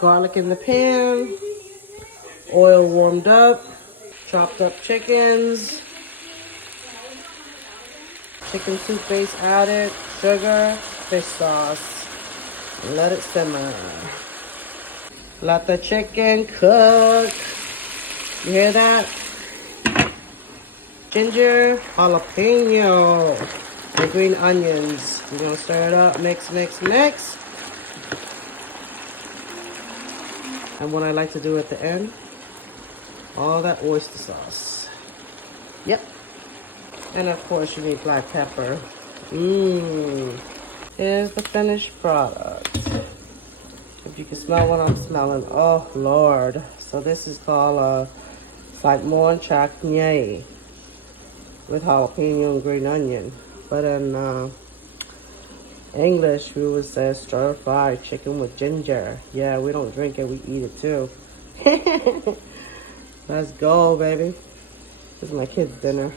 Garlic in the pan. Oil warmed up. Chopped up chickens. Chicken soup base added. Sugar. Fish sauce. Let it simmer. Let the chicken cook. You hear that? Ginger, jalapeno, and green onions. We're gonna stir it up, mix, mix, mix. And what I like to do at the end, all that oyster sauce. Yep. And of course you need black pepper. Mmm. Here's the finished product. If you can smell what I'm smelling, oh Lord. So this is called it's like monchagny with jalapeno and green onion. But in English, we would say stir-fried chicken with ginger. Yeah, we don't drink it, we eat it too. Let's go, baby. This is my kids' dinner.